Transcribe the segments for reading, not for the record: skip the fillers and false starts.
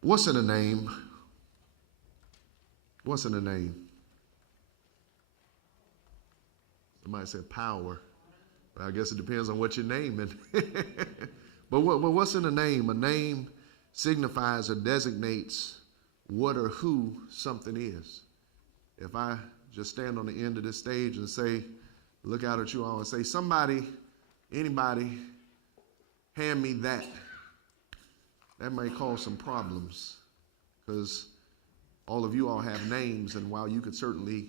What's in a name? What's in a name? Somebody said power. I guess it depends on what you're naming. But what's in a name? A name signifies or designates what or who something is. If I just stand on the end of this stage and say, look out at you all and say, somebody, anybody, hand me that. That may cause some problems because all of you all have names, and while you could certainly,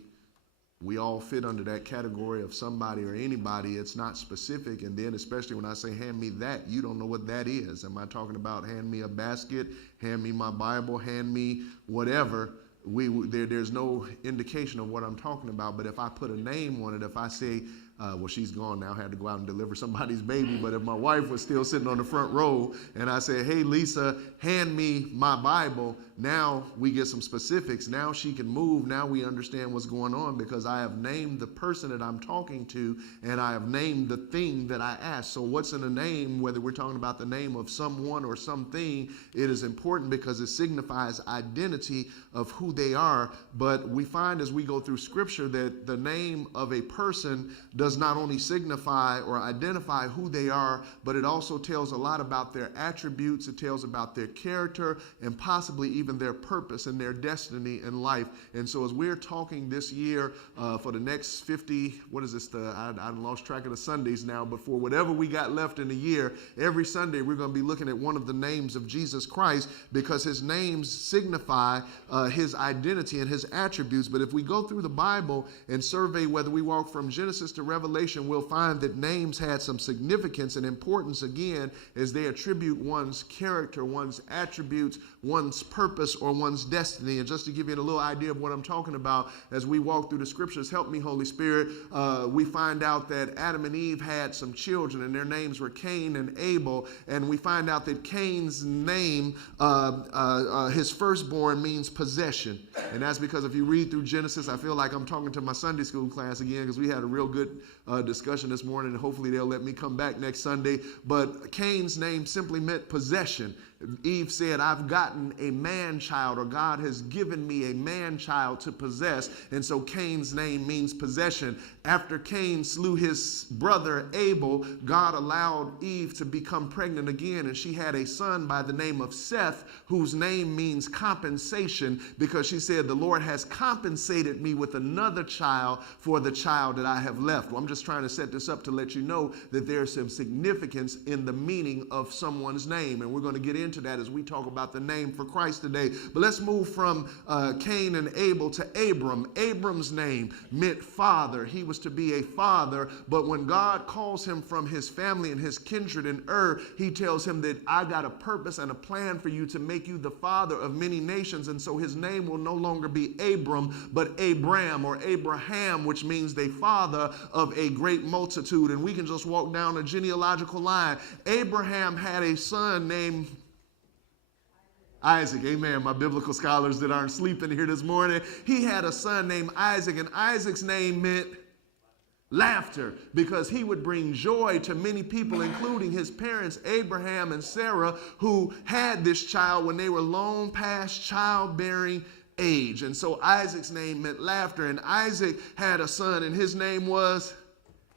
we all fit under that category of somebody or anybody, it's not specific. And then especially when I say hand me that, you don't know what that is. Am I talking about hand me a basket, hand me my Bible, hand me whatever? There's no indication of what I'm talking about. But if I put a name on it, if I say, well, she's gone now, had to go out and deliver somebody's baby. But if my wife was still sitting on the front row and I said, hey, Lisa, hand me my Bible, now we get some specifics. Now she can move. Now we understand what's going on because I have named the person that I'm talking to and I have named the thing that I asked. So what's in a name, whether we're talking about the name of someone or something, it is important because it signifies identity of who they are. But we find as we go through Scripture that the name of a person does not only signify or identify who they are, but it also tells a lot about their attributes. It tells about their character and possibly even their purpose and their destiny in life. And so as we're talking this year for the next 50, what is this? I lost track of the Sundays now, but for whatever we got left in the year, every Sunday we're going to be looking at one of the names of Jesus Christ because his names signify his identity and his attributes. But if we go through the Bible and survey whether we walk from Genesis to Revelation, we'll find that names had some significance and importance again as they attribute one's character, one's attributes, one's purpose, or one's destiny. And just to give you a little idea of what I'm talking about as we walk through the Scriptures, help me, Holy Spirit, we find out that Adam and Eve had some children and their names were Cain and Abel. And we find out that Cain's name, his firstborn, means possession. And that's because if you read through Genesis, I feel like I'm talking to my Sunday school class again because we had a real good discussion this morning, and hopefully they'll let me come back next Sunday. But Cain's name simply meant possession. Eve said, I've gotten a man-child, or God has given me a man-child to possess. And so Cain's name means possession. After Cain slew his brother Abel, God allowed Eve to become pregnant again, and she had a son by the name of Seth, whose name means compensation, because she said, the Lord has compensated me with another child for the child that I have left. Well, I'm just trying to set this up to let you know that there's some significance in the meaning of someone's name, and we're going to get into that as we talk about the name for Christ today. But let's move from Cain and Abel to Abram. Abram's name meant father. He was to be a father, but when God calls him from his family and his kindred in Ur, he tells him that I got a purpose and a plan for you to make you the father of many nations. And so his name will no longer be Abram, but Abram or Abraham, which means the father of a great multitude. And we can just walk down a genealogical line. Abraham had a son named Isaac. Amen. My biblical scholars that aren't sleeping here this morning. He had a son named Isaac, and Isaac's name meant laughter, because he would bring joy to many people, including his parents, Abraham and Sarah, who had this child when they were long past childbearing age. And so Isaac's name meant laughter. And Isaac had a son, and his name was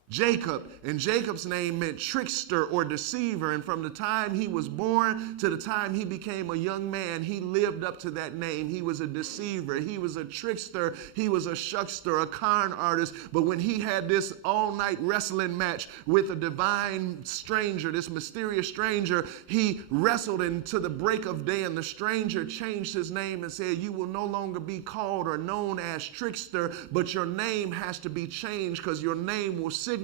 Jacob. And Jacob's name meant trickster or deceiver. And from the time he was born to the time he became a young man, he lived up to that name. He was a deceiver. He was a trickster. He was a shuckster, a con artist. But when he had this all-night wrestling match with a divine stranger, this mysterious stranger, he wrestled into the break of day, and the stranger changed his name and said, you will no longer be called or known as trickster, but your name has to be changed, because your name will signify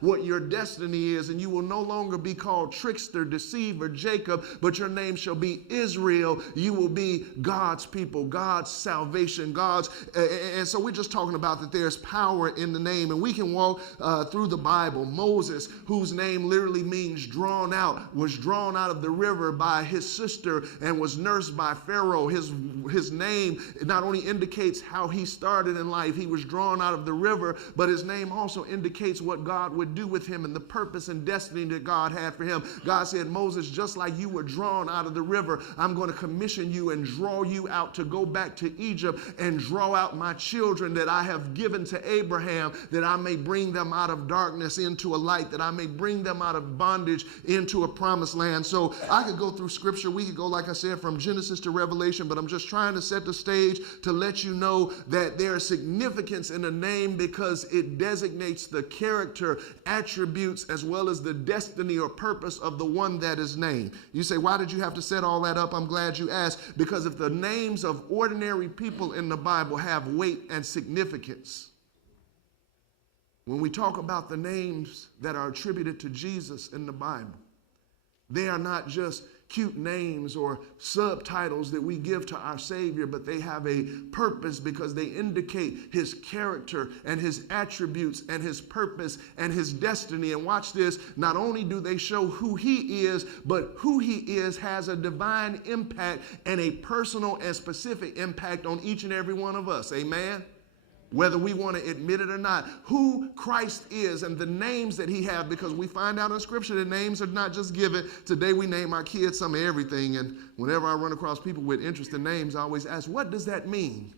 what your destiny is, and you will no longer be called trickster, deceiver, Jacob, but your name shall be Israel. You will be God's people, God's salvation, God's. And so we're just talking about that there's power in the name, and we can walk through the Bible. Moses, whose name literally means drawn out, was drawn out of the river by his sister and was nursed by Pharaoh. His name not only indicates how he started in life, he was drawn out of the river, but his name also indicates indicates what God would do with him and the purpose and destiny that God had for him. God said, Moses, just like you were drawn out of the river, I'm going to commission you and draw you out to go back to Egypt and draw out my children that I have given to Abraham, that I may bring them out of darkness into a light, that I may bring them out of bondage into a promised land. So I could go through scripture. We could go, like I said, from Genesis to Revelation, but I'm just trying to set the stage to let you know that there is significance in a name because it designates the character, attributes, as well as the destiny or purpose of the one that is named. You say, why did you have to set all that up? I'm glad you asked, because if the names of ordinary people in the Bible have weight and significance, when we talk about the names that are attributed to Jesus in the Bible, they are not just cute names or subtitles that we give to our Savior, but they have a purpose because they indicate his character and his attributes and his purpose and his destiny. And watch this, not only do they show who he is, but who he is has a divine impact and a personal and specific impact on each and every one of us. Amen? Whether we want to admit it or not, who Christ is and the names that he has, because we find out in scripture that names are not just given. Today we name our kids some of everything, and whenever I run across people with interesting names, I always ask, what does that mean?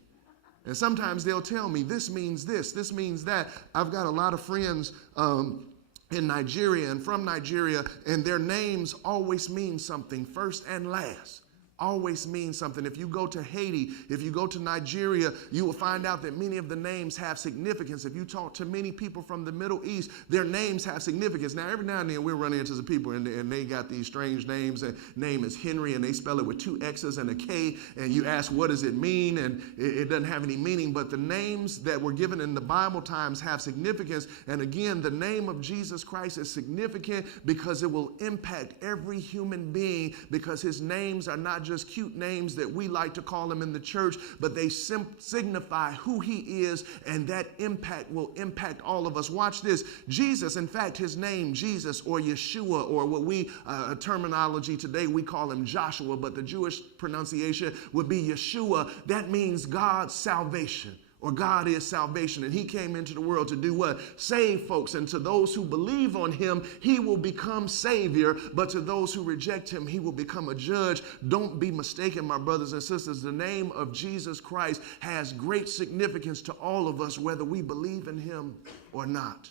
And sometimes they'll tell me, this means this means that. I've got a lot of friends in Nigeria and from Nigeria, and their names always mean something, first and last. Always means something. If you go to Haiti, if you go to Nigeria, you will find out that many of the names have significance. If you talk to many people from the Middle East, their names have significance. Now, every now and then we're running into some people and they got these strange names. And name is Henry, and they spell it with 2 X's and a K. And you ask, what does it mean? And it doesn't have any meaning. But the names that were given in the Bible times have significance. And again, the name of Jesus Christ is significant because it will impact every human being, because his names are not just cute names that we like to call him in the church, but they signify who he is, and that impact will impact all of us. Watch this. Jesus, in fact, his name, Jesus or Yeshua, or what we, terminology today, we call him Joshua, but the Jewish pronunciation would be Yeshua. That means God's salvation, or God is salvation. And he came into the world to do what? Save folks. And to those who believe on him, he will become Savior. But to those who reject him, he will become a judge. Don't be mistaken, my brothers and sisters. The name of Jesus Christ has great significance to all of us, whether we believe in him or not.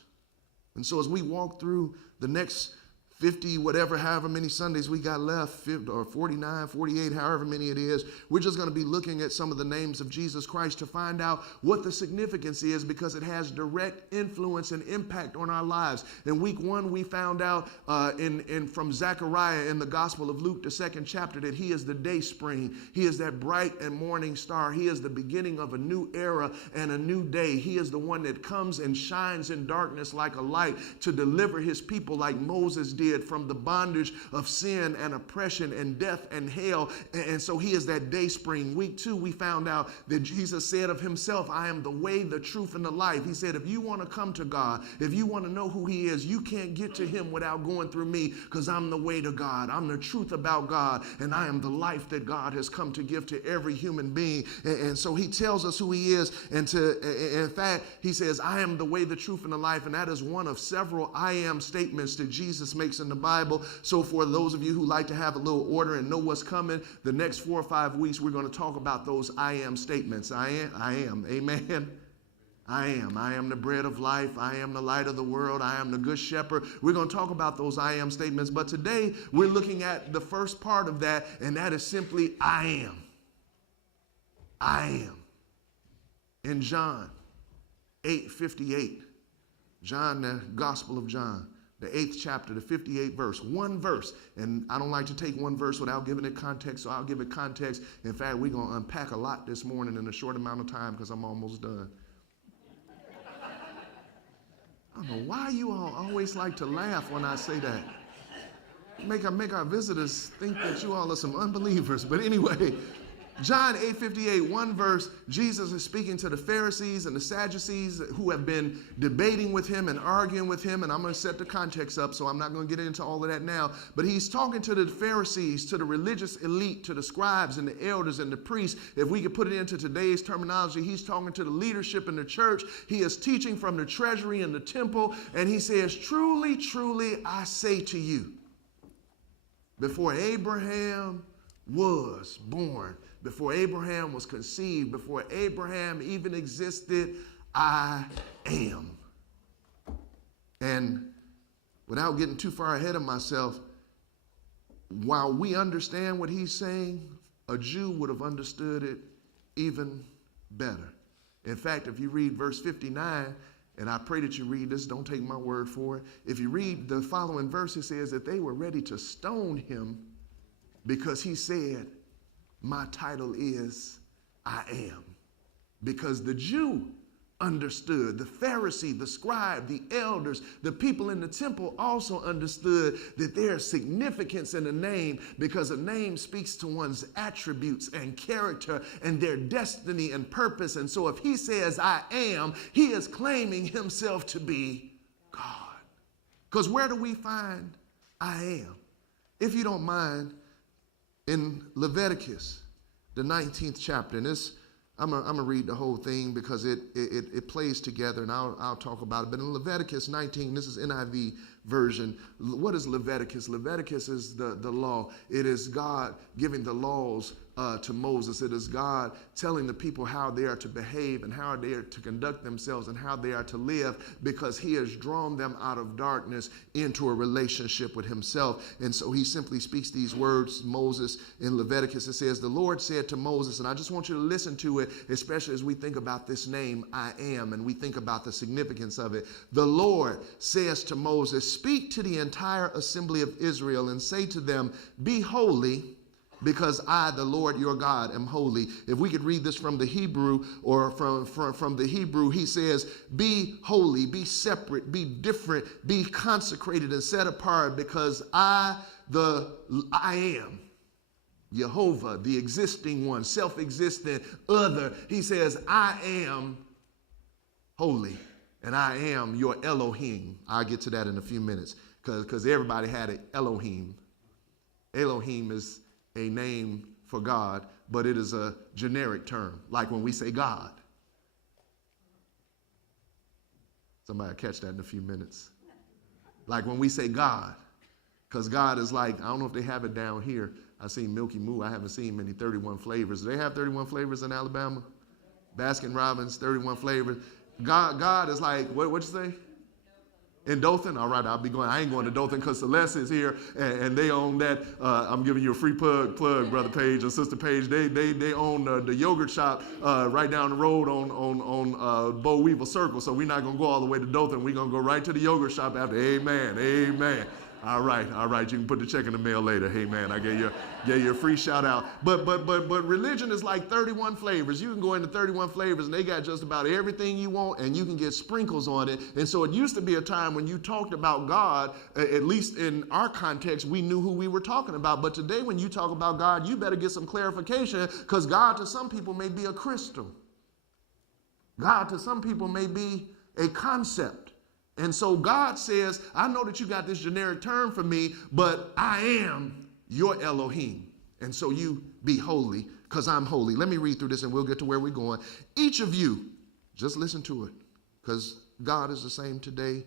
And so as we walk through the next 50, whatever, however many Sundays we got left, 50 or 49, 48, however many it is, we're just going to be looking at some of the names of Jesus Christ to find out what the significance is, because it has direct influence and impact on our lives. In week 1, we found out from Zechariah in the Gospel of Luke, the 2nd chapter, that he is the day spring. He is that bright and morning star. He is the beginning of a new era and a new day. He is the one that comes and shines in darkness like a light to deliver his people, like Moses did, from the bondage of sin and oppression and death and hell. And so he is that day spring. Week 2, we found out that Jesus said of himself, I am the way, the truth, and the life. He said, if you want to come to God, if you want to know who he is, you can't get to him without going through me, because I'm the way to God. I'm the truth about God, and I am the life that God has come to give to every human being. And so he tells us who he is. And in fact, he says, I am the way, the truth, and the life. And that is one of several I am statements that Jesus makes in the Bible. So for those of you who like to have a little order and know what's coming, the next 4 or 5 weeks, we're going to talk about those I am statements. I am. Amen. I am the bread of life. I am the light of the world. I am the good shepherd. We're going to talk about those I am statements. But today we're looking at the first part of that, and that is simply I am. I am. In John 8:58, John, the Gospel of John, the 8th chapter, the 58th verse, one verse. And I don't like to take one verse without giving it context, so I'll give it context. In fact, we're going to unpack a lot this morning in a short amount of time, because I'm almost done. I don't know why you all always like to laugh when I say that. Make our visitors think that you all are some unbelievers. But anyway, John 8:58, one verse, Jesus is speaking to the Pharisees and the Sadducees who have been debating with him and arguing with him. And I'm going to set the context up, so I'm not going to get into all of that now. But he's talking to the Pharisees, to the religious elite, to the scribes and the elders and the priests. If we could put it into today's terminology, he's talking to the leadership in the church. He is teaching from the treasury in the temple. And he says, truly, truly, I say to you, before Abraham was born, before Abraham was conceived, before Abraham even existed, I am. And without getting too far ahead of myself, while we understand what he's saying, a Jew would have understood it even better. In fact, if you read verse 59, and I pray that you read this, don't take my word for it. If you read the following verse, it says that they were ready to stone him because he said, my title is I am. Because the Jew understood, the Pharisee, the scribe, the elders, the people in the temple also understood that there's significance in a name, because a name speaks to one's attributes and character and their destiny and purpose. And so if he says I am, he is claiming himself to be God. Because where do we find I am? If you don't mind, in Leviticus, the 19th chapter, and this, I'm gonna read the whole thing because it plays together, and I'll talk about it. But in Leviticus 19, this is NIV version. What is Leviticus? Leviticus is the law. It is God giving the laws to Moses. It is God telling the people how they are to behave and how they are to conduct themselves and how they are to live, because he has drawn them out of darkness into a relationship with himself. And so he simply speaks these words, Moses, in Leviticus. It says, the Lord said to Moses, and I just want you to listen to it, especially as we think about this name, I am, and we think about the significance of it. The Lord says to Moses, speak to the entire assembly of Israel and say to them, be holy, because I, the Lord your God, am holy. If we could read this from the Hebrew, or from the Hebrew, he says, be holy, be separate, be different, be consecrated and set apart, because I am. Jehovah, the existing one, self-existent, other. He says, I am holy, and I am your Elohim. I'll get to that in a few minutes, because everybody had an Elohim. Elohim is a name for God, but it is a generic term, like when we say God. Somebody will catch that in a few minutes. Like when we say God, because God is like, I don't know if they have it down here. I seen Milky Moo. I haven't seen many 31 flavors. Do they have 31 flavors in Alabama? Baskin Robbins, 31 flavors. God is like, what'd you say? In Dothan? All right, I'll be going. I ain't going to Dothan because Celeste is here and they own that. I'm giving you a free plug, Brother Page and Sister Page. They own the yogurt shop right down the road on Bo Weevil Circle. So we're not going to go all the way to Dothan. We're going to go right to the yogurt shop after. Amen. Amen. All right. You can put the check in the mail later. Hey, man, I gave you a free shout out. But religion is like 31 flavors. You can go into 31 flavors, and they got just about everything you want, and you can get sprinkles on it. And so it used to be a time when you talked about God, at least in our context, we knew who we were talking about. But today, when you talk about God, you better get some clarification, because God to some people may be a crystal. God to some people may be a concept. And so God says, I know that you got this generic term for me, but I am your Elohim. And so you be holy, because I'm holy. Let me read through this and we'll get to where we're going. Each of you, just listen to it, because God is the same today.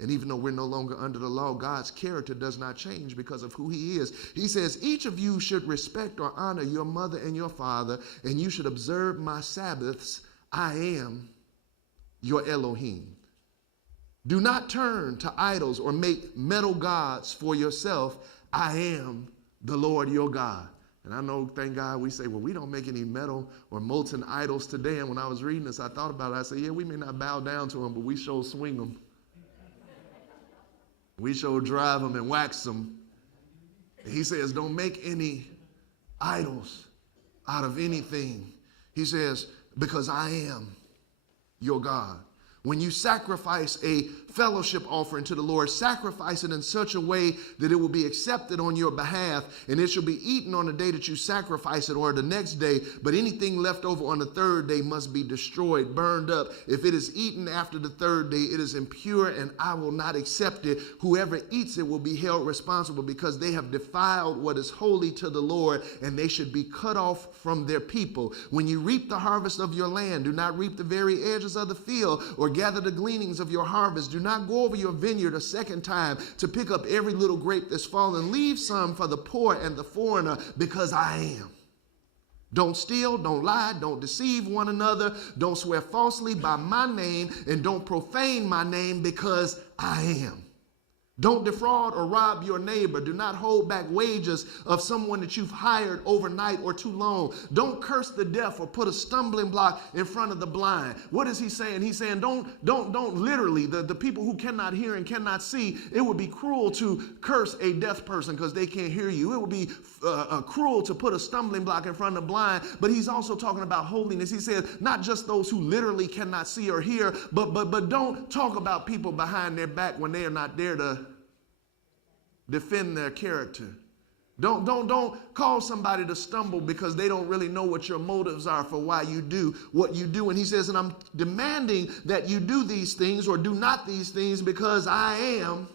And even though we're no longer under the law, God's character does not change because of who he is. He says, each of you should respect or honor your mother and your father, and you should observe my Sabbaths. I am your Elohim. Do not turn to idols or make metal gods for yourself. I am the Lord your God. And I know, thank God, we say, well, we don't make any metal or molten idols today. And when I was reading this, I thought about it. I said, yeah, we may not bow down to them, but we sure swing them. We sure drive them and wax them. And he says, don't make any idols out of anything. He says, because I am your God. When you sacrifice a fellowship offering to the Lord, sacrifice it in such a way that it will be accepted on your behalf, and it shall be eaten on the day that you sacrifice it or the next day. But anything left over on the third day must be destroyed, burned up. If it is eaten after the third day, it is impure, and I will not accept it. Whoever eats it will be held responsible, because they have defiled what is holy to the Lord, and they should be cut off from their people. When you reap the harvest of your land, do not reap the very edges of the field, or gather the gleanings of your harvest. Do not go over your vineyard a second time to pick up every little grape that's fallen. Leave some for the poor and the foreigner, because I am. Don't steal, don't lie, don't deceive one another, don't swear falsely by my name, and don't profane my name, because I am. Don't defraud or rob your neighbor. Do not hold back wages of someone that you've hired overnight or too long. Don't curse the deaf or put a stumbling block in front of the blind. What is he saying? He's saying don't literally, the people who cannot hear and cannot see, it would be cruel to curse a deaf person because they can't hear you. It would be cruel to put a stumbling block in front of the blind. But he's also talking about holiness. He says not just those who literally cannot see or hear, but don't talk about people behind their back when they are not there to defend their character. Don't cause somebody to stumble because they don't really know what your motives are for why you do what you do. And he says, and I'm demanding that you do these things or do not these things because I am.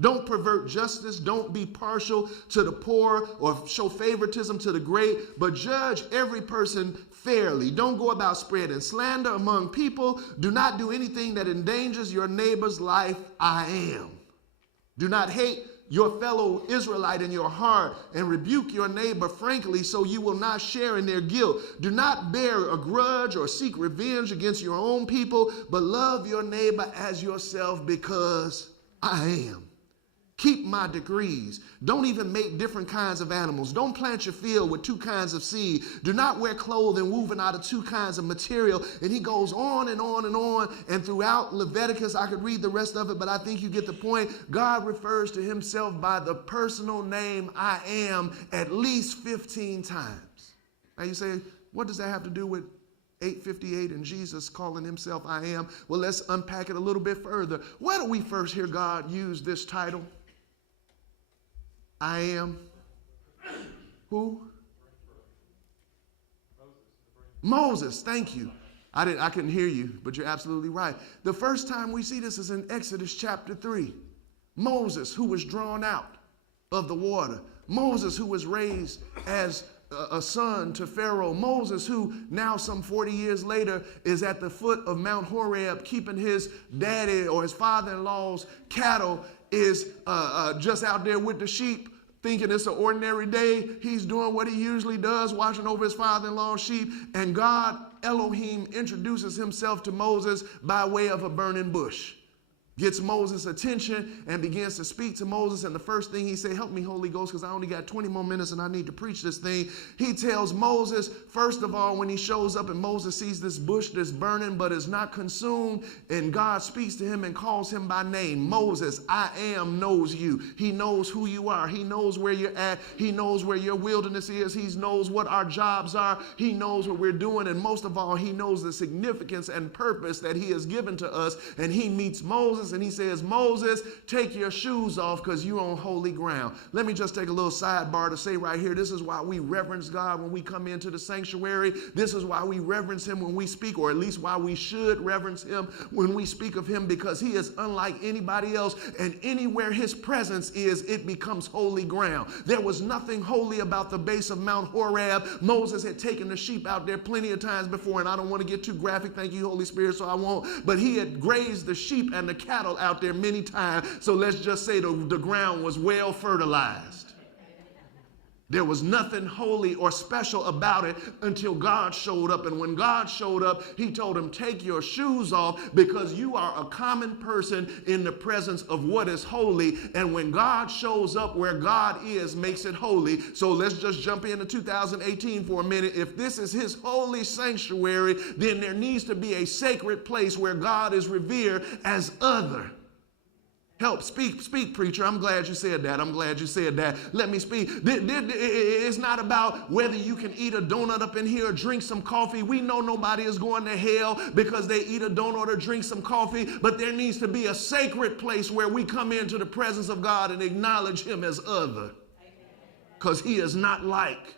Don't pervert justice. Don't be partial to the poor or show favoritism to the great, but judge every person fairly. Don't go about spreading slander among people. Do not do anything that endangers your neighbor's life. I am. Do not hate your fellow Israelite in your heart, and rebuke your neighbor frankly, so you will not share in their guilt. Do not bear a grudge or seek revenge against your own people, but love your neighbor as yourself, because I am. Keep my decrees. Don't even make different kinds of animals. Don't plant your field with two kinds of seed. Do not wear clothing woven out of two kinds of material. And he goes on and on and on. And throughout Leviticus, I could read the rest of it, but I think you get the point. God refers to himself by the personal name I am at least 15 times. Now you say, what does that have to do with 8:58 and Jesus calling himself I am? Well, let's unpack it a little bit further. Why do we first hear God use this title? I am. Who? Moses, thank you. I couldn't hear you, but you're absolutely right. The first time we see this is in Exodus chapter 3. Moses, who was drawn out of the water. Moses, who was raised as a son to Pharaoh. Moses, who now some 40 years later is at the foot of Mount Horeb, keeping his daddy or his father-in-law's cattle, is just out there with the sheep, thinking it's an ordinary day. He's doing what he usually does, watching over his father-in-law's sheep. And God, Elohim, introduces himself to Moses by way of a burning bush. Gets Moses' attention and begins to speak to Moses. And the first thing he said, help me, Holy Ghost, because I only got 20 more minutes and I need to preach this thing. He tells Moses, first of all, when he shows up and Moses sees this bush that's burning but is not consumed, and God speaks to him and calls him by name. Moses, I am, knows you. He knows who you are. He knows where you're at. He knows where your wilderness is. He knows what our jobs are. He knows what we're doing. And most of all, he knows the significance and purpose that he has given to us. And he meets Moses and he says, Moses, take your shoes off because you're on holy ground. Let me just take a little sidebar to say right here, this is why we reverence God when we come into the sanctuary. This is why we reverence him when we speak, or at least why we should reverence him when we speak of him, because he is unlike anybody else, and anywhere his presence is, it becomes holy ground. There was nothing holy about the base of Mount Horeb. Moses had taken the sheep out there plenty of times before, and I don't want to get too graphic, thank you, Holy Spirit, so I won't, but he had grazed the sheep and the cattle out there many times, so let's just say the ground was well fertilized. There was nothing holy or special about it until God showed up. And when God showed up, he told him, take your shoes off because you are a common person in the presence of what is holy. And when God shows up where God is, makes it holy. So let's just jump into 2018 for a minute. If this is his holy sanctuary, then there needs to be a sacred place where God is revered as other. Help, speak, preacher. I'm glad you said that. I'm glad you said that. Let me speak. It's not about whether you can eat a donut up in here or drink some coffee. We know nobody is going to hell because they eat a donut or drink some coffee, but there needs to be a sacred place where we come into the presence of God and acknowledge him as other, because he is not like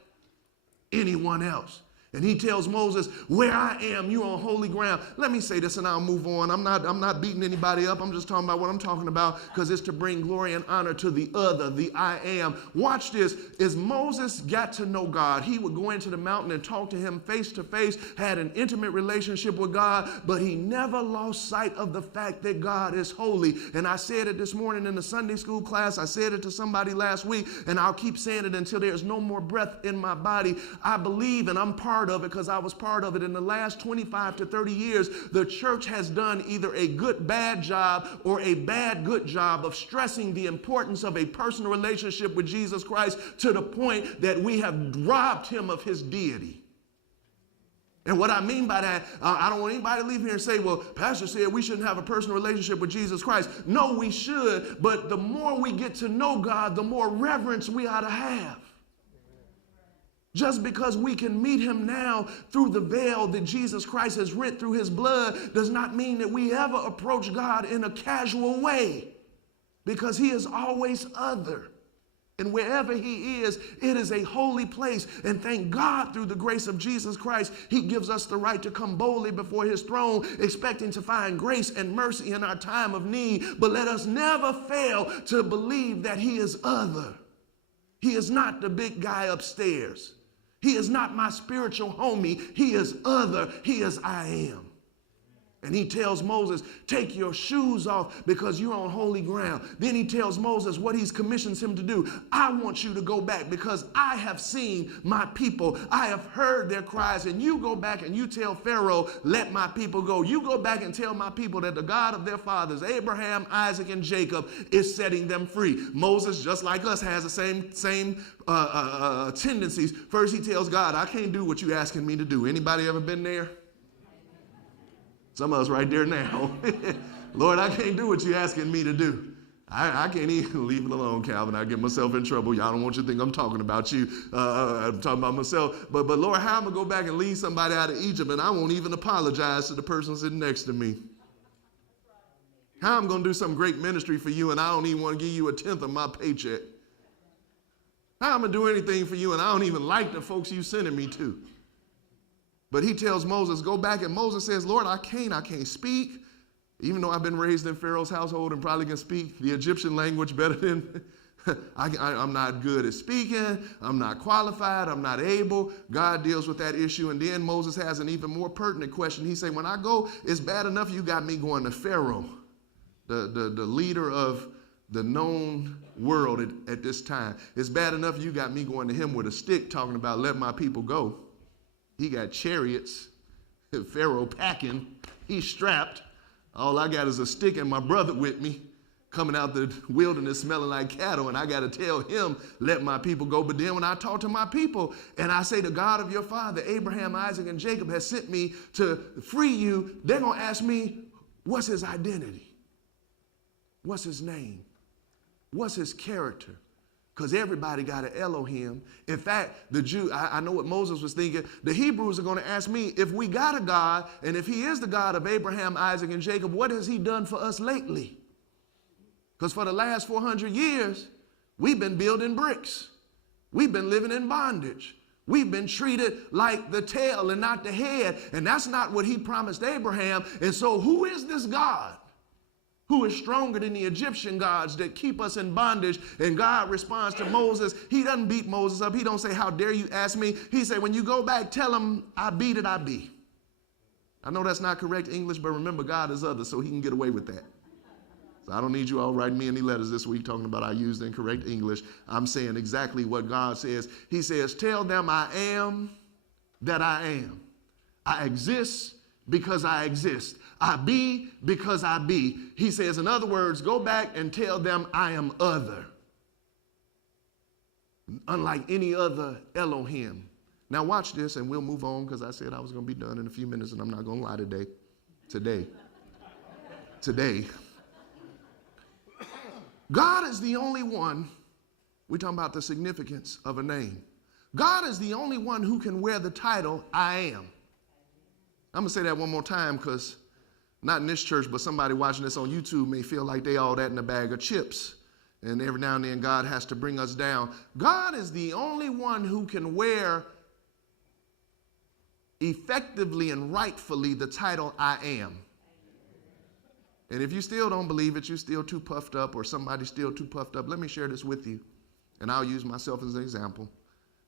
anyone else. And he tells Moses, where I am, you're on holy ground. Let me say this and I'll move on. I'm not beating anybody up. I'm just talking about what I'm talking about, because it's to bring glory and honor to the other, the I am. Watch this. As Moses got to know God, he would go into the mountain and talk to him face to face, had an intimate relationship with God, but he never lost sight of the fact that God is holy. And I said it this morning in the Sunday school class. I said it to somebody last week, and I'll keep saying it until there's no more breath in my body. I believe, and I'm part of it because I was part of it. In the last 25 to 30 years, the church has done either a good bad job or a bad good job of stressing the importance of a personal relationship with Jesus Christ to the point that we have robbed him of his deity. And what I mean by that, I don't want anybody to leave here and say, well, Pastor said we shouldn't have a personal relationship with Jesus Christ. No, we should, but the more we get to know God, the more reverence we ought to have. Just because we can meet him now through the veil that Jesus Christ has rent through his blood does not mean that we ever approach God in a casual way, because he is always other. And wherever he is, it is a holy place. And thank God, through the grace of Jesus Christ, he gives us the right to come boldly before his throne, expecting to find grace and mercy in our time of need. But let us never fail to believe that he is other. He is not the big guy upstairs. He is not my spiritual homie. He is other. He is I am. And he tells Moses, take your shoes off because you're on holy ground. Then he tells Moses what he's commissions him to do. I want you to go back because I have seen my people. I have heard their cries. And you go back and you tell Pharaoh, let my people go. You go back and tell my people that the God of their fathers, Abraham, Isaac, and Jacob, is setting them free. Moses, just like us, has the same tendencies. First, he tells God, I can't do what you're asking me to do. Anybody ever been there? Some of us right there now. Lord, I can't do what you're asking me to do. I can't even leave it alone, Calvin. I get myself in trouble. Y'all don't want you to think I'm talking about you. I'm talking about myself. But Lord, how am I going to go back and lead somebody out of Egypt and I won't even apologize to the person sitting next to me? How am I going to do some great ministry for you and I don't even want to give you a tenth of my paycheck? How am I going to do anything for you and I don't even like the folks you sending me to? But he tells Moses, go back, and Moses says, Lord, I can't speak. Even though I've been raised in Pharaoh's household and probably can speak the Egyptian language better than, I'm not good at speaking. I'm not qualified. I'm not able. God deals with that issue. And then Moses has an even more pertinent question. He said, when I go, it's bad enough you got me going to Pharaoh, the leader of the known world at this time. It's bad enough you got me going to him with a stick talking about let my people go. He got chariots, Pharaoh packing, he's strapped. All I got is a stick and my brother with me coming out the wilderness smelling like cattle, and I got to tell him, let my people go. But then when I talk to my people and I say the God of your father, Abraham, Isaac, and Jacob has sent me to free you, they're going to ask me, what's his identity? What's his name? What's his character? Because everybody got an Elohim. In fact, the Jew, I know what Moses was thinking. The Hebrews are going to ask me, if we got a God, and if he is the God of Abraham, Isaac, and Jacob, what has he done for us lately? Because for the last 400 years, we've been building bricks. We've been living in bondage. We've been treated like the tail and not the head. And that's not what he promised Abraham. And so who is this God who is stronger than the Egyptian gods that keep us in bondage? And God responds to Moses. He doesn't beat Moses up. He don't say, how dare you ask me? He said, when you go back, tell him I be that I be. I know that's not correct English, but remember, God is other, so he can get away with that. So I don't need you all writing me any letters this week talking about I used incorrect English. I'm saying exactly what God says. He says, tell them I am that I am. I exist because I exist. I be because I be. He says, in other words, go back and tell them I am other. Unlike any other Elohim. Now watch this and we'll move on, because I said I was going to be done in a few minutes and I'm not going to lie today. God is the only one, we're talking about the significance of a name. God is the only one who can wear the title, I am. I'm going to say that one more time because not in this church, but somebody watching this on YouTube may feel like they all that in a bag of chips. And every now and then God has to bring us down. God is the only one who can wear effectively and rightfully the title, I am. And if you still don't believe it, you're still too puffed up or somebody's still too puffed up, let me share this with you. And I'll use myself as an example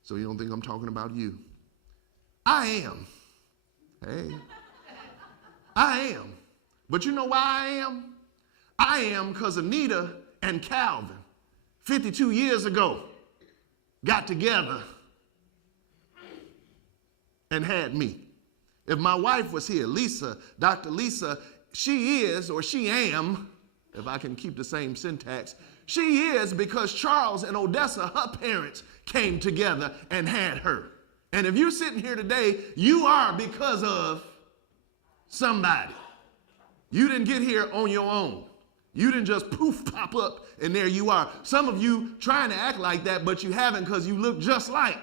so you don't think I'm talking about you. I am. Hey. I am. But you know why I am? I am because Anita and Calvin, 52 years ago, got together and had me. If my wife was here, Lisa, Dr. Lisa, she is, or she am, if I can keep the same syntax, she is because Charles and Odessa, her parents, came together and had her. And if you're sitting here today, you are because of somebody. You didn't get here on your own. You didn't just poof, pop up, and there you are. Some of you trying to act like that, but you haven't because you look just like.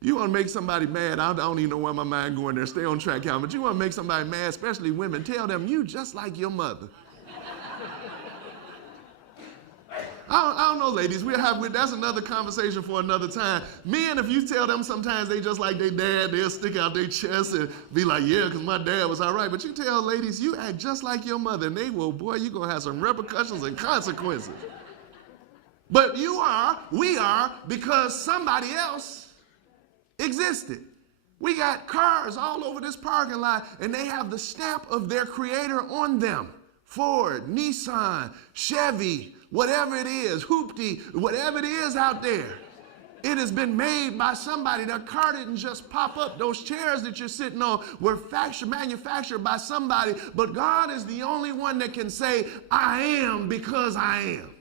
You want to make somebody mad. I don't even know why my mind going there. Stay on track, Calvin. But you want to make somebody mad, especially women. Tell them you just like your mother. I don't know, ladies. That's another conversation for another time. Men, if you tell them sometimes they just like their dad, they'll stick out their chest and be like, yeah, because my dad was all right. But you tell ladies, you act just like your mother, and they will, boy, you're going to have some repercussions and consequences. But we are, because somebody else existed. We got cars all over this parking lot, and they have the stamp of their creator on them. Ford, Nissan, Chevy, whatever it is, Hoopty, whatever it is out there. It has been made by somebody. That car didn't just pop up. Those chairs that you're sitting on were manufactured by somebody. But God is the only one that can say, I am because I am.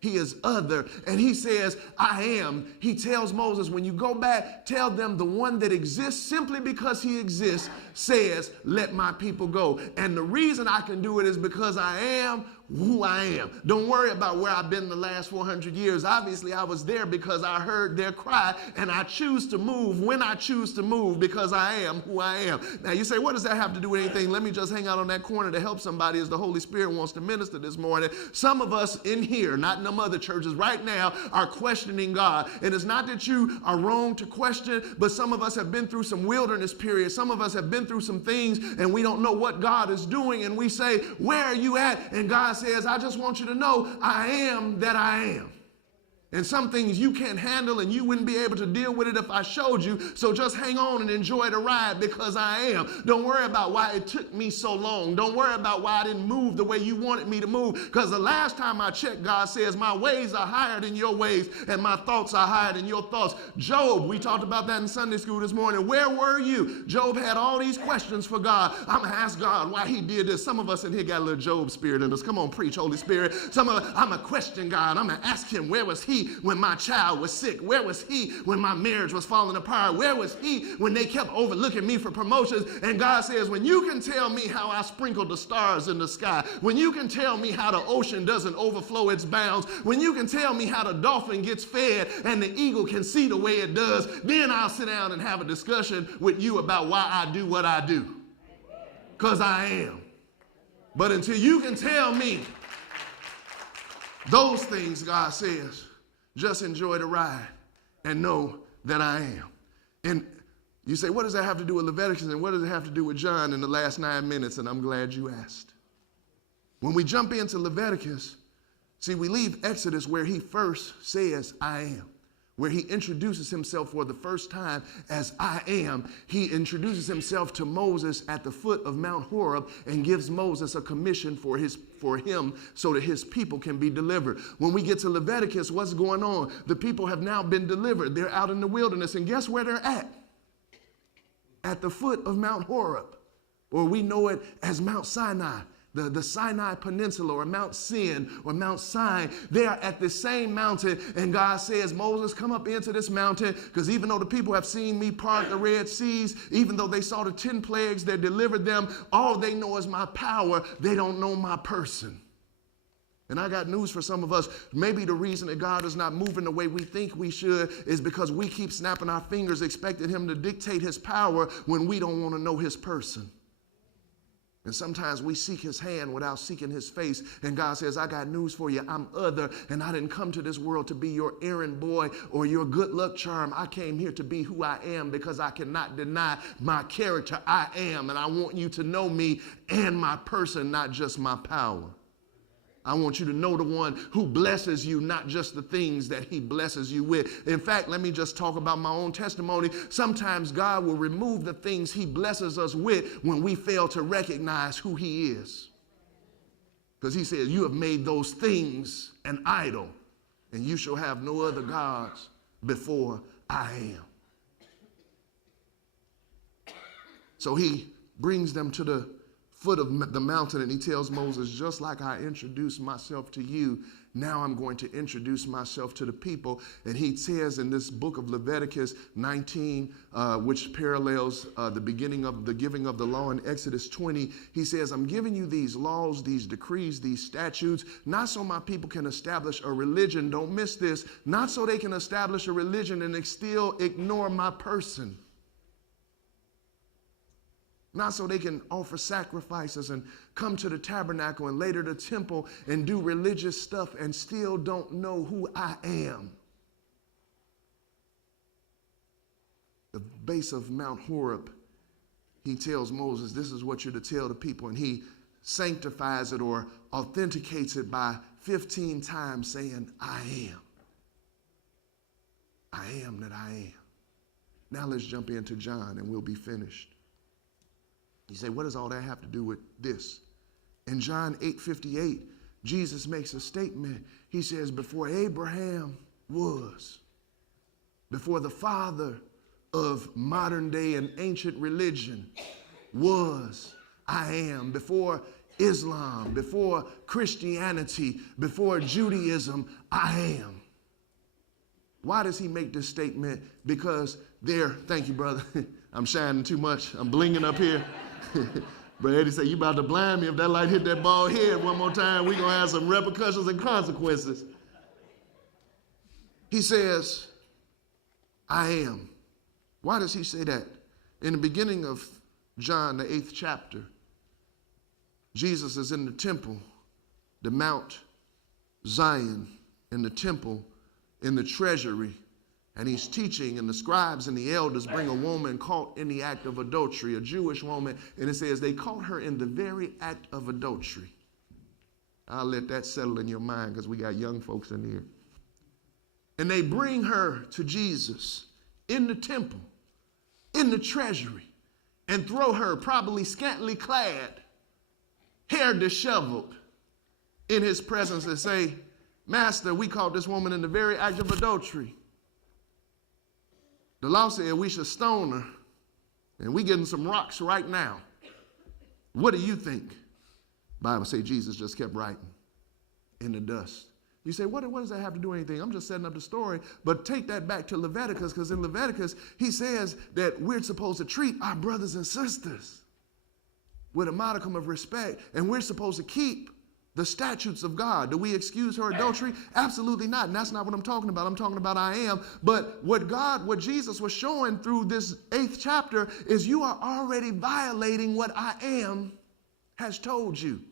He is other, and he says, I am. He tells Moses, when you go back, tell them the one that exists simply because he exists says, let my people go. And the reason I can do it is because I am who I am. Don't worry about where I've been the last 400 years. Obviously, I was there because I heard their cry, and I choose to move when I choose to move because I am who I am. Now, you say, what does that have to do with anything? Let me just hang out on that corner to help somebody as the Holy Spirit wants to minister this morning. Some of us in here, not in them other churches, right now are questioning God. And it's not that you are wrong to question, but some of us have been through some wilderness periods. Some of us have been through some things, and we don't know what God is doing. And we say, where are you at? And God says, I just want you to know I am that I am. And some things you can't handle and you wouldn't be able to deal with it if I showed you. So just hang on and enjoy the ride because I am. Don't worry about why it took me so long. Don't worry about why I didn't move the way you wanted me to move. Because the last time I checked, God says, my ways are higher than your ways and my thoughts are higher than your thoughts. Job, we talked about that in Sunday school this morning. Where were you? Job had all these questions for God. I'm going to ask God why he did this. Some of us in here got a little Job spirit in us. Come on, preach, Holy Spirit. Some of us, I'm going to question God. I'm going to ask him, where was he when my child was sick? Where was he when my marriage was falling apart? Where was he when they kept overlooking me for promotions? And God says, when you can tell me how I sprinkled the stars in the sky, when you can tell me how the ocean doesn't overflow its bounds, when you can tell me how the dolphin gets fed and the eagle can see the way it does, then I'll sit down and have a discussion with you about why I do what I do. Because I am. But until you can tell me those things, God says, just enjoy the ride and know that I am. And you say, what does that have to do with Leviticus and what does it have to do with John in the last 9 minutes? And I'm glad you asked. When we jump into Leviticus, see, we leave Exodus where he first says, I am. Where he introduces himself for the first time as I am. He introduces himself to Moses at the foot of Mount Horeb and gives Moses a commission for him so that his people can be delivered. When we get to Leviticus, what's going on? The people have now been delivered. They're out in the wilderness, and guess where they're at? At the foot of Mount Horeb, or we know it as Mount Sinai. the Sinai Peninsula or Mount Sin or Mount Sinai. They are at the same mountain, and God says, Moses, come up into this mountain, because even though the people have seen me part the Red Seas, even though they saw the 10 plagues that delivered them, all they know is my power. They don't know my person. And I got news for some of us. Maybe the reason that God is not moving the way we think we should is because we keep snapping our fingers expecting him to dictate his power when we don't want to know his person. And sometimes we seek his hand without seeking his face. And God says, I got news for you. I'm other, and I didn't come to this world to be your errand boy or your good luck charm. I came here to be who I am because I cannot deny my character. I am, and I want you to know me and my person, not just my power. I want you to know the one who blesses you, not just the things that he blesses you with. In fact, let me just talk about my own testimony. Sometimes God will remove the things he blesses us with when we fail to recognize who he is. Because he says, you have made those things an idol, and you shall have no other gods before I am. So he brings them to the foot of the mountain, and he tells Moses, just like I introduced myself to you, now I'm going to introduce myself to the people. And he says in this book of Leviticus 19, which parallels the beginning of the giving of the law in Exodus 20, he says, I'm giving you these laws, these decrees, these statutes, not so my people can establish a religion, don't miss this, not so they can establish a religion and still ignore my person. Not so they can offer sacrifices and come to the tabernacle and later the temple and do religious stuff and still don't know who I am. The base of Mount Horeb, he tells Moses, this is what you're to tell the people. And he sanctifies it or authenticates it by 15 times saying, I am. I am that I am. Now let's jump into John and we'll be finished. You say, what does all that have to do with this? In John 8:58, Jesus makes a statement. He says, before Abraham was, before the father of modern day and ancient religion was, I am. Before Islam, before Christianity, before Judaism, I am. Why does he make this statement? Because thank you, brother. I'm shining too much. I'm blinging up here. But Eddie said, you about to blind me. If that light hit that bald head one more time, we're going to have some repercussions and consequences. He says, I am. Why does he say that? In the beginning of John, the 8th chapter, Jesus is in the temple, the Mount Zion, in the temple, in the treasury, and he's teaching, and the scribes and the elders bring a woman caught in the act of adultery, a Jewish woman, and it says they caught her in the very act of adultery. I'll let that settle in your mind because we got young folks in here. And they bring her to Jesus in the temple, in the treasury, and throw her, probably scantily clad, hair disheveled, in his presence and say, Master, we caught this woman in the very act of adultery. The law said we should stone her, and we getting some rocks right now. What do you think? The Bible says Jesus just kept writing in the dust. You say, what does that have to do with anything? I'm just setting up the story. But take that back to Leviticus, because in Leviticus, he says that we're supposed to treat our brothers and sisters with a modicum of respect, and we're supposed to keep the statutes of God. Do we excuse her adultery? Absolutely not. And that's not what I'm talking about. I'm talking about I am. But what Jesus was showing through this 8th chapter is you are already violating what I am has told you.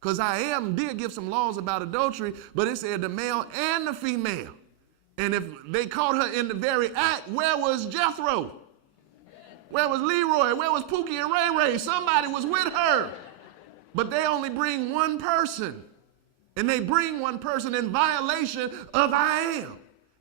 Because I am did give some laws about adultery, but it said the male and the female. And if they caught her in the very act, where was Jethro? Where was Leroy? Where was Pookie and Ray Ray? Somebody was with her. But they only bring one person. And they bring one person in violation of I am.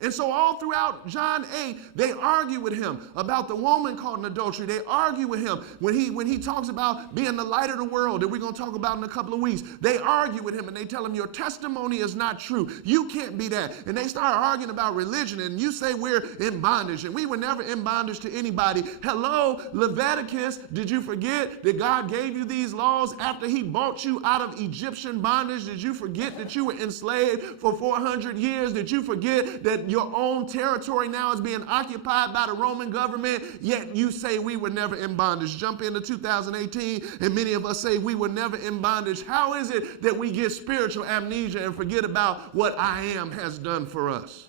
And so all throughout John 8, they argue with him about the woman caught in adultery. They argue with him when he talks about being the light of the world that we're going to talk about in a couple of weeks. They argue with him and they tell him your testimony is not true. You can't be that. And they start arguing about religion and you say we're in bondage and we were never in bondage to anybody. Hello, Leviticus, did you forget that God gave you these laws after he bought you out of Egyptian bondage? Did you forget that you were enslaved for 400 years? Did you forget that your own territory now is being occupied by the Roman government, yet you say we were never in bondage? Jump into 2018 and many of us say we were never in bondage. How is it that we get spiritual amnesia and forget about what I am has done for us?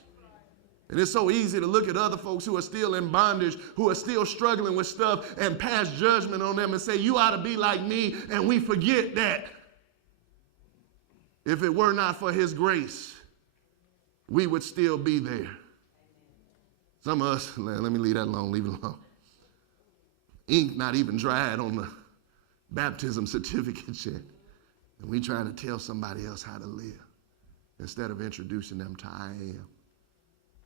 And it's so easy to look at other folks who are still in bondage, who are still struggling with stuff, and pass judgment on them and say, you ought to be like me, and we forget that if it were not for his grace, we would still be there. Some of us, let me leave that alone, leave it alone. Ink not even dried on the baptism certificate yet. And we trying to tell somebody else how to live instead of introducing them to I am.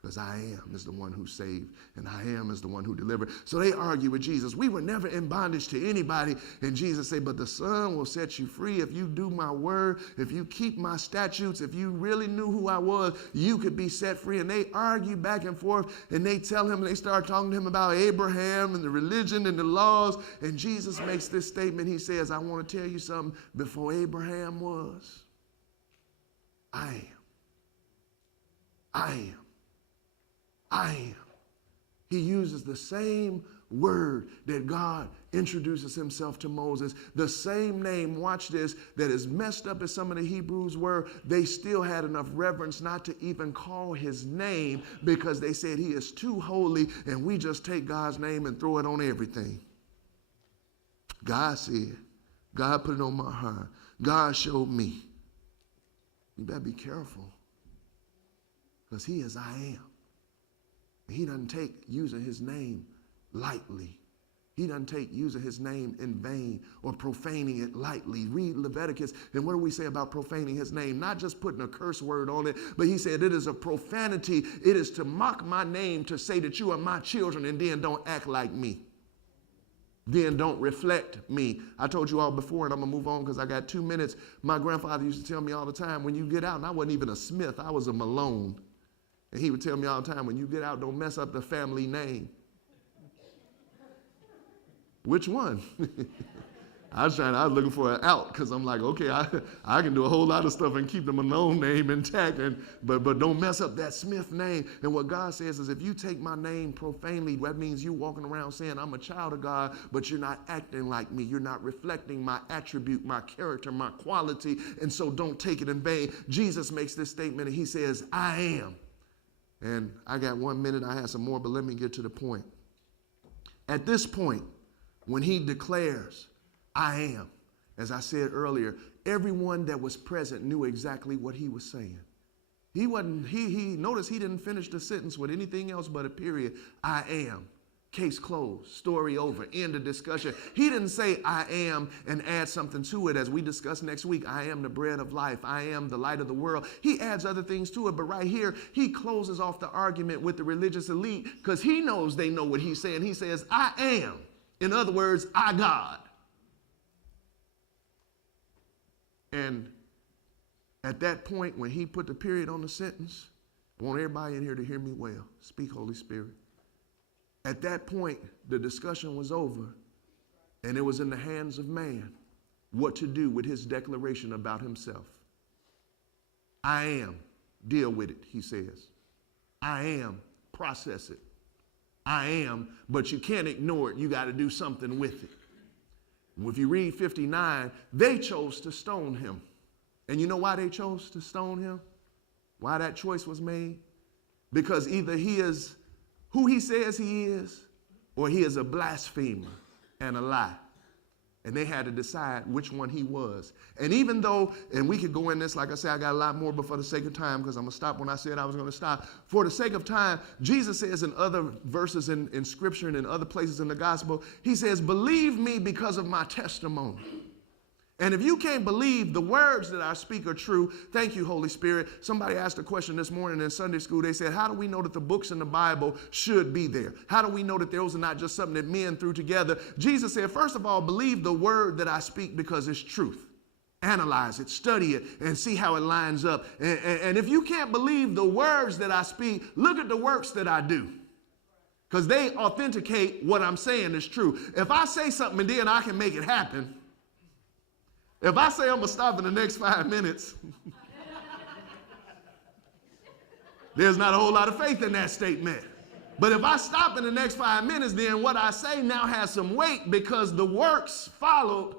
Because I am is the one who saved, and I am is the one who delivered. So they argue with Jesus. We were never in bondage to anybody. And Jesus said, but the Son will set you free if you do my word, if you keep my statutes, if you really knew who I was, you could be set free. And they argue back and forth, and they tell him, they start talking to him about Abraham and the religion and the laws. And Jesus makes this statement. He says, I want to tell you something. Before Abraham was, I am. I am. I am. He uses the same word that God introduces himself to Moses. The same name, watch this, that as messed up as some of the Hebrews were, they still had enough reverence not to even call his name because they said he is too holy and we just take God's name and throw it on everything. God said, God put it on my heart. God showed me. You better be careful because he is I am. He doesn't take using his name lightly. He doesn't take using his name in vain or profaning it lightly. Read Leviticus, and what do we say about profaning his name? Not just putting a curse word on it, but he said it is a profanity. It is to mock my name, to say that you are my children, and then don't act like me. Then don't reflect me. I told you all before, and I'm going to move on because I got 2 minutes. My grandfather used to tell me all the time, when you get out, and I wasn't even a Smith, I was a Malone. And he would tell me all the time, when you get out, don't mess up the family name. Which one? I was looking for an out because I'm like, okay, I can do a whole lot of stuff and keep the Malone name intact, but don't mess up that Smith name. And what God says is if you take my name profanely, that means you walking around saying I'm a child of God, but you're not acting like me. You're not reflecting my attribute, my character, my quality, and so don't take it in vain. Jesus makes this statement and he says, I am. And I got 1 minute, I have some more, but let me get to the point. At this point, when he declares, I am, as I said earlier, everyone that was present knew exactly what he was saying. Notice he didn't finish the sentence with anything else but a period. I am. Case closed, story over, end of discussion. He didn't say I am and add something to it as we discuss next week. I am the bread of life. I am the light of the world. He adds other things to it, but right here, he closes off the argument with the religious elite because he knows they know what he's saying. He says, I am. In other words, I God. And at that point, when he put the period on the sentence, I want everybody in here to hear me well. Speak, Holy Spirit. At that point, the discussion was over, and it was in the hands of man what to do with his declaration about himself. I am, deal with it, he says. I am, process it. I am, but you can't ignore it. You got to do something with it. If you read 59, they chose to stone him. And you know why they chose to stone him? Why that choice was made? Because either he is who he says he is, or he is a blasphemer and a lie. And they had to decide which one he was. And even though, and we could go in this, like I said, I got a lot more, but for the sake of time, because I'm going to stop when I said I was going to stop. For the sake of time, Jesus says in other verses in Scripture and in other places in the gospel, he says, believe me because of my testimony. And if you can't believe the words that I speak are true, thank you, Holy Spirit. Somebody asked a question this morning in Sunday school. They said, how do we know that the books in the Bible should be there? How do we know that those are not just something that men threw together? Jesus said, first of all, believe the word that I speak because it's truth. Analyze it, study it, and see how it lines up. And if you can't believe the words that I speak, look at the works that I do. Because they authenticate what I'm saying is true. If I say something and then I can make it happen, if I say I'm going to stop in the next 5 minutes, there's not a whole lot of faith in that statement. But if I stop in the next 5 minutes, then what I say now has some weight because the works followed.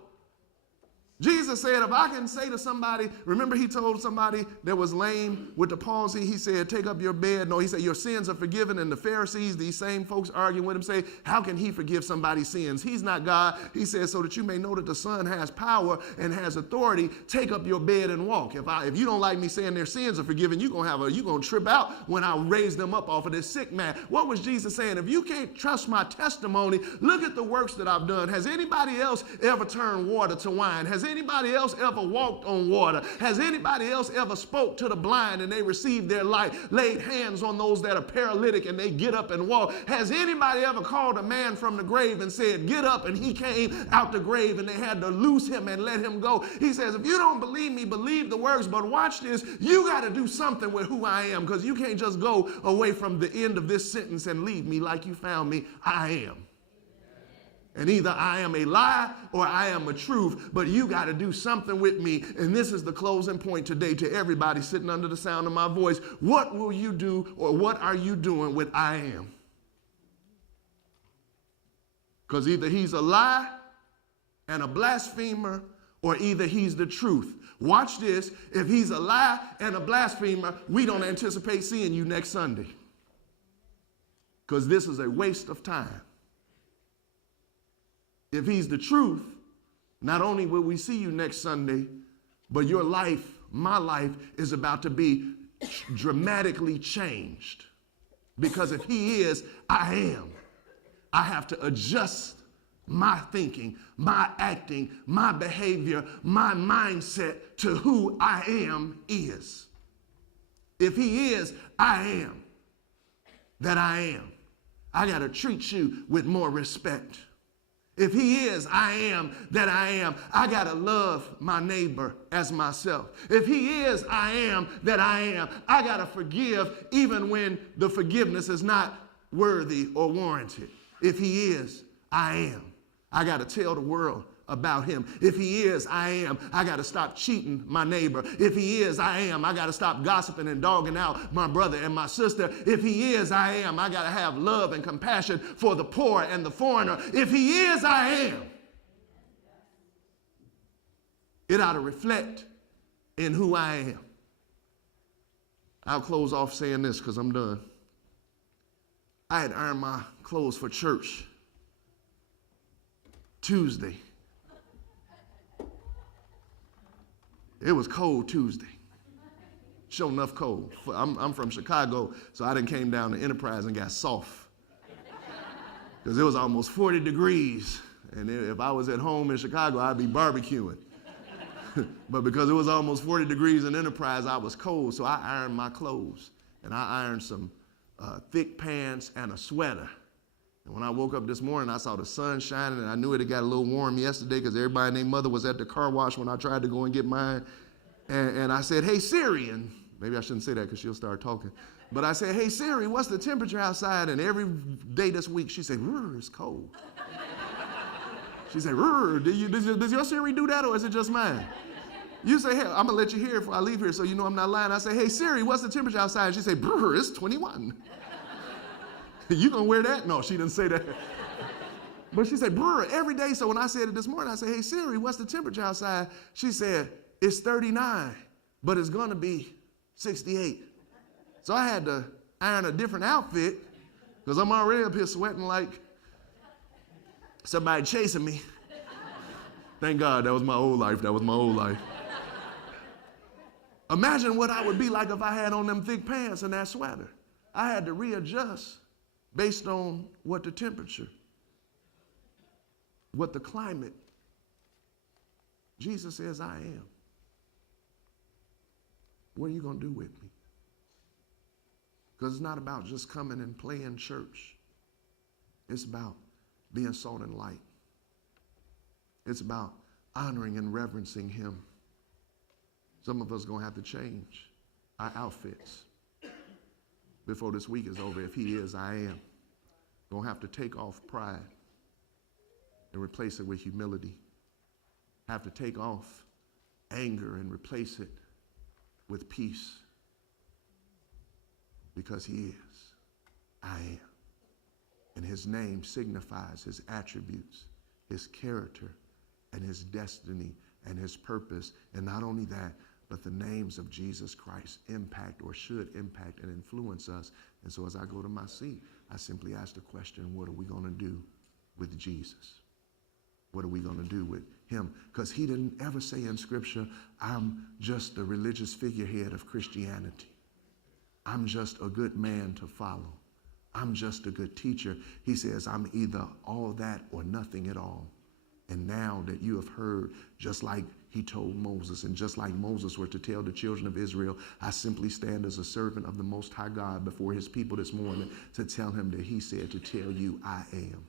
Jesus said, if I can say to somebody, remember he told somebody that was lame with the palsy, he said, take up your bed. No, he said, your sins are forgiven. And the Pharisees, these same folks arguing with him, say, how can he forgive somebody's sins? He's not God. He says, so that you may know that the Son has power and has authority, take up your bed and walk. If you don't like me saying their sins are forgiven, you're going to trip out when I raise them up off of this sick man. What was Jesus saying? If you can't trust my testimony, look at the works that I've done. Has anybody else ever turned water to wine? Has anybody else ever walked on water? Has anybody else ever spoke to the blind and they received their light? Laid hands on those that are paralytic and they get up and walk? Has anybody ever called a man from the grave and said, get up, and he came out the grave and they had to loose him and let him go? He says, if you don't believe me, believe the works. But watch this. You got to do something with who I am, because you can't just go away from the end of this sentence and leave me like you found me. I am. And either I am a lie or I am a truth, but you got to do something with me. And this is the closing point today to everybody sitting under the sound of my voice. What will you do, or what are you doing with I am? Because either he's a lie and a blasphemer, or either he's the truth. Watch this. If he's a lie and a blasphemer, we don't anticipate seeing you next Sunday, because this is a waste of time. If he's the truth, not only will we see you next Sunday, but your life, my life, is about to be dramatically changed. Because if he is, I am. I have to adjust my thinking, my acting, my behavior, my mindset to who I am is. If he is, I am that I am. I got to treat you with more respect. If he is, I am that I am, I got to love my neighbor as myself. If he is, I am that I am, I got to forgive even when the forgiveness is not worthy or warranted. If he is, I am. I got to tell the world about him. If he is, I am. I got to stop cheating my neighbor. If he is, I am. I got to stop gossiping and dogging out my brother and my sister. If he is, I am. I got to have love and compassion for the poor and the foreigner. If he is, I am. It ought to reflect in who I am. I'll close off saying this because I'm done. I had ironed my clothes for church Tuesday. It was cold Tuesday. Sure enough cold. I'm from Chicago, so I done came down to Enterprise and got soft. Because it was almost 40 degrees. And if I was at home in Chicago, I'd be barbecuing. But because it was almost 40 degrees in Enterprise, I was cold, so I ironed my clothes. And I ironed some thick pants and a sweater. And when I woke up this morning, I saw the sun shining, and I knew it had got a little warm yesterday because everybody and their mother was at the car wash when I tried to go and get mine. And I said, hey, Siri, and maybe I shouldn't say that because she'll start talking. But I said, hey, Siri, what's the temperature outside? And every day this week, she said, it's cold. She said, does your Siri do that, or is it just mine? You say, hey, I'm going to let you hear it before I leave here so you know I'm not lying. I say, hey, Siri, what's the temperature outside? And she said, it's 21. You gonna wear that? No, she didn't say that. But she said, every day. So when I said it this morning, I said, hey, Siri, what's the temperature outside? She said, it's 39, but it's gonna be 68. So I had to iron a different outfit because I'm already up here sweating like somebody chasing me. Thank God that was my old life. That was my old life. Imagine what I would be like if I had on them thick pants and that sweater. I had to readjust based on what the temperature, what the climate Jesus says, I am. What are you going to do with me? Because it's not about just coming and playing church. It's about being salt and light. It's about honoring and reverencing him. Some of us are going to have to change our outfits before this week is over. If he is, I am. Going to have to take off pride and replace it with humility. Have to take off anger and replace it with peace. Because he is, I am. And his name signifies his attributes, his character, and his destiny, and his purpose. And not only that, but the names of Jesus Christ impact or should impact and influence us. And so as I go to my seat, I simply ask the question, what are we going to do with Jesus? What are we going to do with him? Because he didn't ever say in Scripture, I'm just the religious figurehead of Christianity. I'm just a good man to follow. I'm just a good teacher. He says, I'm either all that or nothing at all. And now that you have heard, just like he told Moses, and just like Moses were to tell the children of Israel, I simply stand as a servant of the Most High God before his people this morning to tell him that he said to tell you, I am.